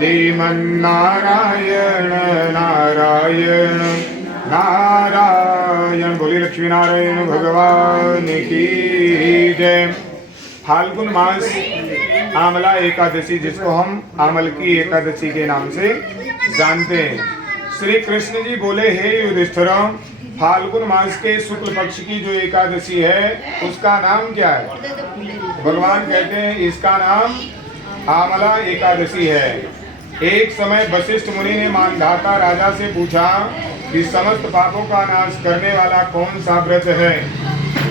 श्रीमन्नारायण नारायण नारायण। बोली लक्ष्मी नारायण भगवान की जय। फाल्गुन मास आमला एकादशी, जिसको हम आमल की एकादशी के नाम से जानते हैं। श्री कृष्ण जी बोले, हे युधिष्ठिर, फाल्गुन मास के शुक्ल पक्ष की जो एकादशी है उसका नाम क्या है? भगवान कहते हैं इसका नाम आमला एकादशी है। एक समय वशिष्ठ मुनि ने मानधाता राजा से पूछा कि समस्त पापों का नाश करने वाला कौन सा व्रत है?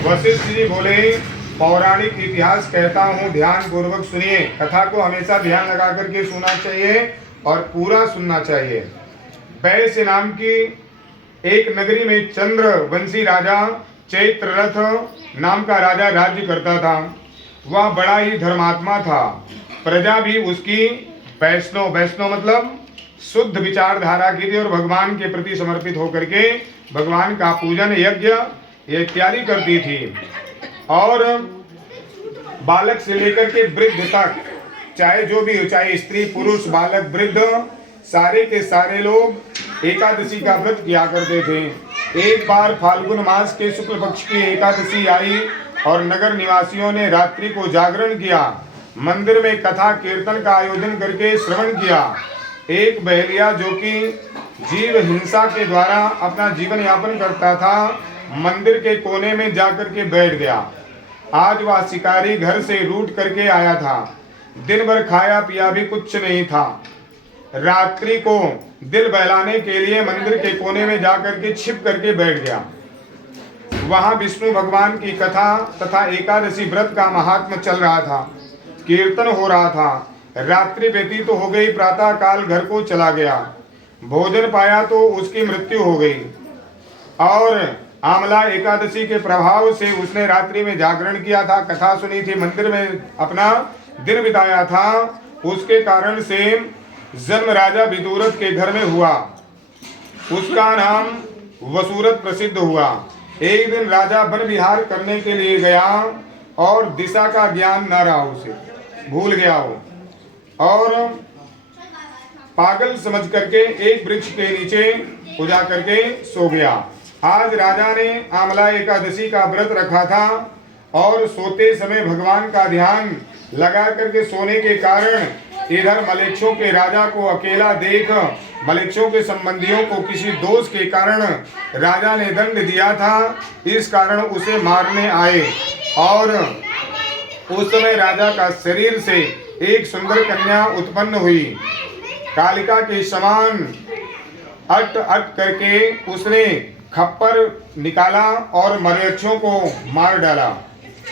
वशिष्ठ जी बोले, पौराणिक इतिहास कहता हूँ, ध्यान पूर्वक सुनिए। कथा को हमेशा ध्यान लगा करके सुनना चाहिए और पूरा सुनना चाहिए। वैश्य नाम की एक नगरी में चंद्रवंशी राजा चैत्ररथ नाम का राजा राज्य करता था। वह बड़ा ही धर्मात्मा था। प्रजा भी उसकी वैष्णव मतलब शुद्ध विचारधारा की थी और भगवान के प्रति समर्पित होकर के भगवान का पूजन यज्ञ इत्यादि करती थी। और बालक से लेकर के वृद्ध तक, चाहे जो भी हो, चाहे स्त्री पुरुष बालक वृद्ध, सारे के सारे लोग एकादशी का व्रत किया करते थे। एक बार फाल्गुन मास के शुक्ल पक्ष की एकादशी आई और नगर निवासियों ने रात्रि को जागरण किया। मंदिर में कथा कीर्तन का आयोजन करके श्रवण किया। एक बहेलिया जो कि जीव हिंसा के द्वारा अपना जीवन यापन करता था, मंदिर के कोने में जाकर के बैठ गया। आज वह शिकारी घर से रूट करके आया था। दिन भर खाया पिया भी कुछ नहीं था। रात्रि को दिल बहलाने के लिए मंदिर के कोने में जाकर के छिप करके बैठ गया। वहां विष्णु भगवान की कथा तथा एकादशी व्रत का महात्म चल रहा था, कीर्तन हो रहा था। रात्रि व्यतीत तो हो गई, प्रातः काल घर को चला गया। भोजन पाया तो उसकी मृत्यु हो गई। और आमला एकादशी के प्रभाव से उसने रात्रि में जागरण किया था, कथा सुनी थी, मंदिर में अपना दिन बिताया था। उसके कारण से जन्म राजा विदुरथ के घर में हुआ। उसका नाम वसुरथ प्रसिद्ध हुआ। एक दिन राजा वन विहार करने के लिए गया और दिशा का ज्ञान न रहा, उसे भूल गया वो, और पागल समझ करके एक वृक्ष के नीचे पूजा करके सो गया। आज राजा ने आमला एकादशी का व्रत रखा था और सोते समय भगवान का ध्यान लगा करके सोने के कारण इधर मलेच्छों के राजा को अकेला देख मलेच्छों के संबंधियों को किसी दोष के कारण राजा ने दंड दिया था। इस कारण उसे मारने आए और उस समय राजा का शरीर से एक सुंदर कन्या उत्पन्न हुई। कालिका के समान अट करके उसने खप्पर निकाला और मलेच्छों को मार डाला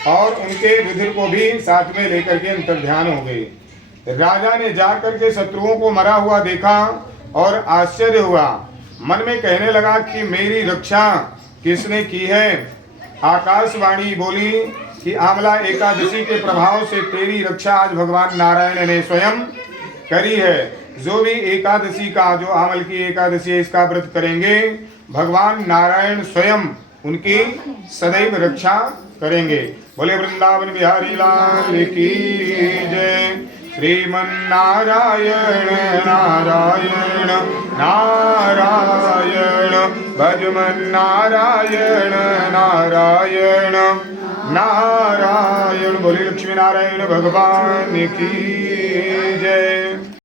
और उनके रुधिर को भी साथ में लेकर के अंतर्ध्यान हो गई। राजा ने जाकर के शत्रुओं को मरा हुआ देखा और आश्चर्य हुआ। मन में कहने लगा कि मेरी रक्षा किसने की है? आकाशवाणी बोली कि आमला एकादशी के प्रभाव से तेरी रक्षा आज भगवान नारायण ने स्वयं करी है। जो भी एकादशी का, जो आमल की एकादशी है, इसका व्रत करेंगे, भगवान नारायण स्वयं उनकी सदैव रक्षा करेंगे। बोले वृंदावन बिहारी लाल की जय। श्रीमन्नारायण नारायण नारायण भजमन नारायण नारायण नारायण। बोले लक्ष्मी नारायण भगवान की जय।